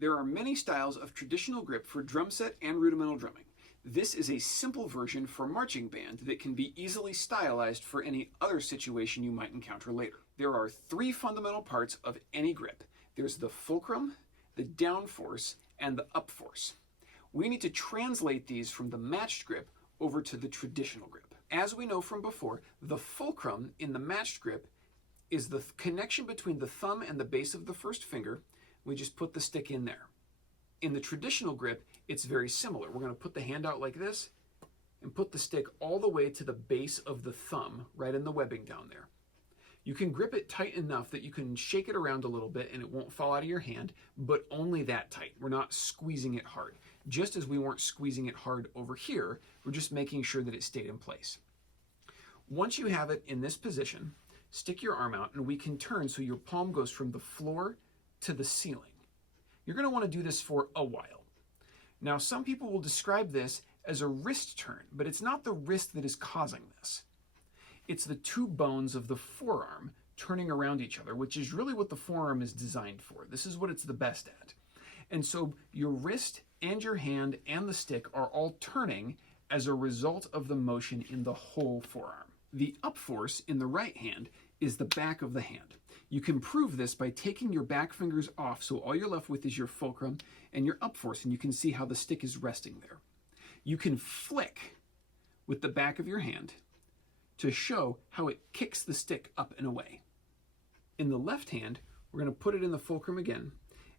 There are many styles of traditional grip for drum set and rudimental drumming. This is a simple version for marching band that can be easily stylized for any other situation you might encounter later. There are three fundamental parts of any grip. There's the fulcrum, the down force, and the up force. We need to translate these from the matched grip over to the traditional grip. As we know from before, the fulcrum in the matched grip is the connection between the thumb and the base of the first finger. We just put the stick in there. In the traditional grip, it's very similar. We're going to put the hand out like this and put the stick all the way to the base of the thumb, right in the webbing down there. You can grip it tight enough that you can shake it around a little bit and it won't fall out of your hand, but only that tight. We're not squeezing it hard. Just as we weren't squeezing it hard over here, we're just making sure that it stayed in place. Once you have it in this position, stick your arm out and we can turn so your palm goes from the floor to the ceiling. You're going to want to do this for a while. Now, some people will describe this as a wrist turn, but it's not the wrist that is causing this. It's the two bones of the forearm turning around each other, which is really what the forearm is designed for. This is what it's the best at. And so your wrist and your hand and the stick are all turning as a result of the motion in the whole forearm. The up force in the right hand is the back of the hand. You can prove this by taking your back fingers off, so all you're left with is your fulcrum and your up force, and you can see how the stick is resting there. You can flick with the back of your hand to show how it kicks the stick up and away. In the left hand, we're going to put it in the fulcrum again,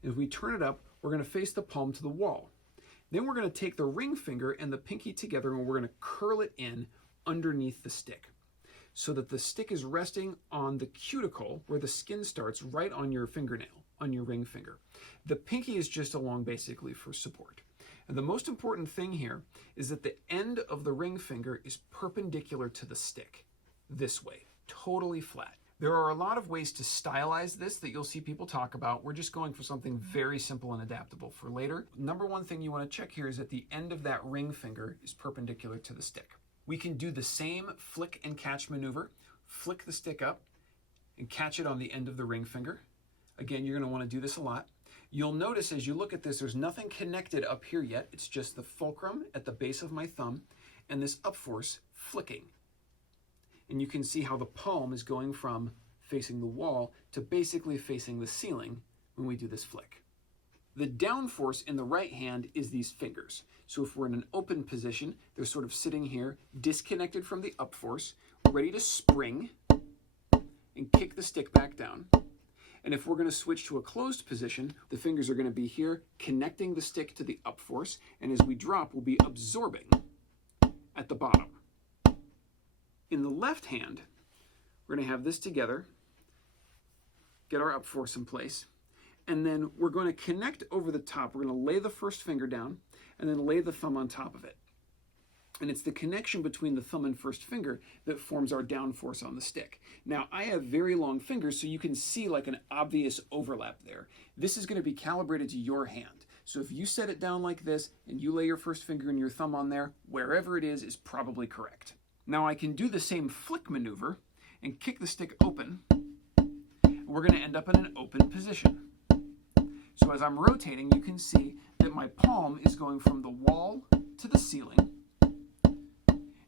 and as we turn it up, we're going to face the palm to the wall. Then we're going to take the ring finger and the pinky together, and we're going to curl it in underneath the stick, so that the stick is resting on the cuticle where the skin starts, right on your fingernail, on your ring finger. The pinky is just along basically for support. And the most important thing here is that the end of the ring finger is perpendicular to the stick, this way, totally flat. There are a lot of ways to stylize this that you'll see people talk about. We're just going for something very simple and adaptable for later. Number one thing you want to check here is that the end of that ring finger is perpendicular to the stick. We can do the same flick and catch maneuver. Flick the stick up and catch it on the end of the ring finger. Again, you're going to want to do this a lot. You'll notice as you look at this, there's nothing connected up here yet. It's just the fulcrum at the base of my thumb and this up force flicking. And you can see how the palm is going from facing the wall to basically facing the ceiling when we do this flick. The down force in the right hand is these fingers. So if we're in an open position, they're sort of sitting here, disconnected from the up force, ready to spring and kick the stick back down. And if we're going to switch to a closed position, the fingers are going to be here, connecting the stick to the up force, and as we drop, we'll be absorbing at the bottom. In the left hand, we're going to have this together, get our up force in place, and then we're going to connect over the top. We're going to lay the first finger down and then lay the thumb on top of it. And it's the connection between the thumb and first finger that forms our down force on the stick. Now, I have very long fingers, so you can see like an obvious overlap there. This is going to be calibrated to your hand. So if you set it down like this and you lay your first finger and your thumb on there, wherever it is probably correct. Now I can do the same flick maneuver and kick the stick open. We're going to end up in an open position. So as I'm rotating, you can see that my palm is going from the wall to the ceiling,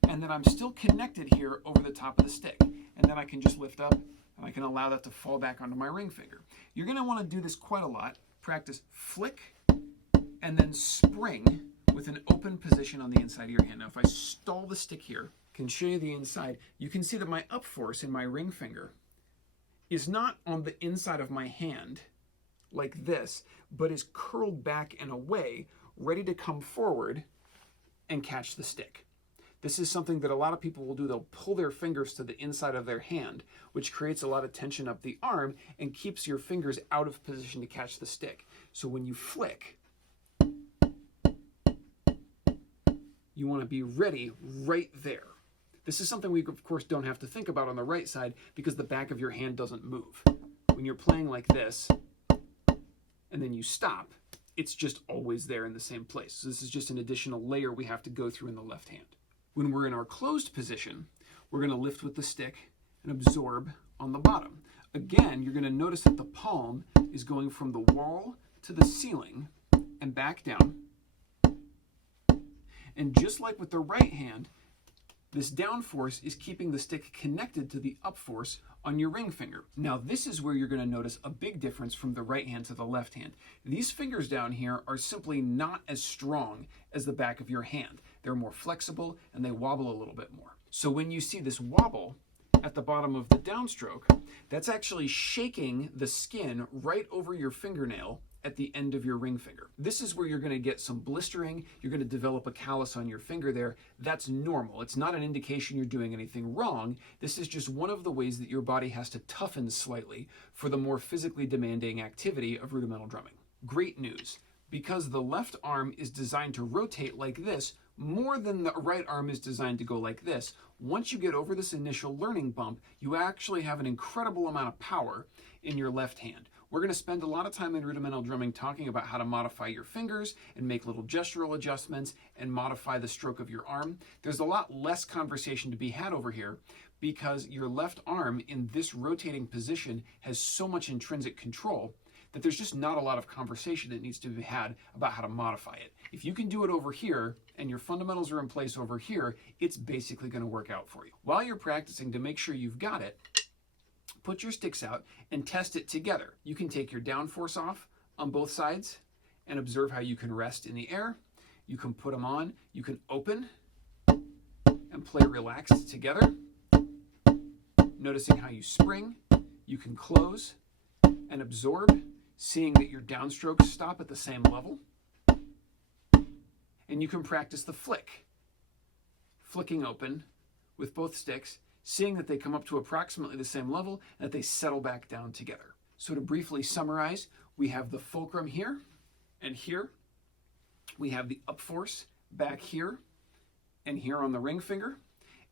and then I'm still connected here over the top of the stick. And then I can just lift up and I can allow that to fall back onto my ring finger. You're going to want to do this quite a lot. Practice flick and then spring with an open position on the inside of your hand. Now if I stall the stick here, I can show you the inside. You can see that my up force in my ring finger is not on the inside of my hand like this, but is curled back and away, ready to come forward and catch the stick. This is something that a lot of people will do. They'll pull their fingers to the inside of their hand, which creates a lot of tension up the arm and keeps your fingers out of position to catch the stick. So when you flick, you want to be ready right there. This is something we, of course, don't have to think about on the right side because the back of your hand doesn't move. When you're playing like this, and then you stop, it's just always there in the same place. So this is just an additional layer we have to go through in the left hand. When we're in our closed position, we're going to lift with the stick and absorb on the bottom. Again, you're going to notice that the palm is going from the wall to the ceiling and back down. And just like with the right hand, this down force is keeping the stick connected to the up force on your ring finger. Now this is where you're going to notice a big difference from the right hand to the left hand. These fingers down here are simply not as strong as the back of your hand. They're more flexible and they wobble a little bit more. So when you see this wobble at the bottom of the downstroke, that's actually shaking the skin right over your fingernail at the end of your ring finger. This is where you're going to get some blistering, you're going to develop a callus on your finger there. That's normal. It's not an indication you're doing anything wrong. This is just one of the ways that your body has to toughen slightly for the more physically demanding activity of rudimental drumming. Great news. Because the left arm is designed to rotate like this, more than the right arm is designed to go like this, once you get over this initial learning bump, you actually have an incredible amount of power in your left hand. We're going to spend a lot of time in rudimental drumming talking about how to modify your fingers and make little gestural adjustments and modify the stroke of your arm. There's a lot less conversation to be had over here because your left arm in this rotating position has so much intrinsic control that there's just not a lot of conversation that needs to be had about how to modify it. If you can do it over here and your fundamentals are in place over here, it's basically going to work out for you. While you're practicing, to make sure you've got it, put your sticks out and test it together. You can take your down force off on both sides and observe how you can rest in the air. You can put them on, you can open and play relaxed together. Noticing how you spring, you can close and absorb, seeing that your downstrokes stop at the same level. And you can practice the flick, flicking open with both sticks, seeing that they come up to approximately the same level and that they settle back down together. So to briefly summarize, we have the fulcrum here and here. We have the up force back here and here on the ring finger.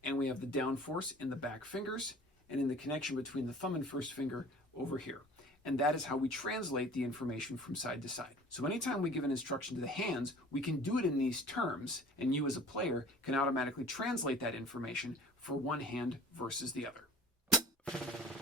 And we have the down force in the back fingers and in the connection between the thumb and first finger over here. And that is how we translate the information from side to side. So anytime we give an instruction to the hands, we can do it in these terms, and you as a player can automatically translate that information for one hand versus the other.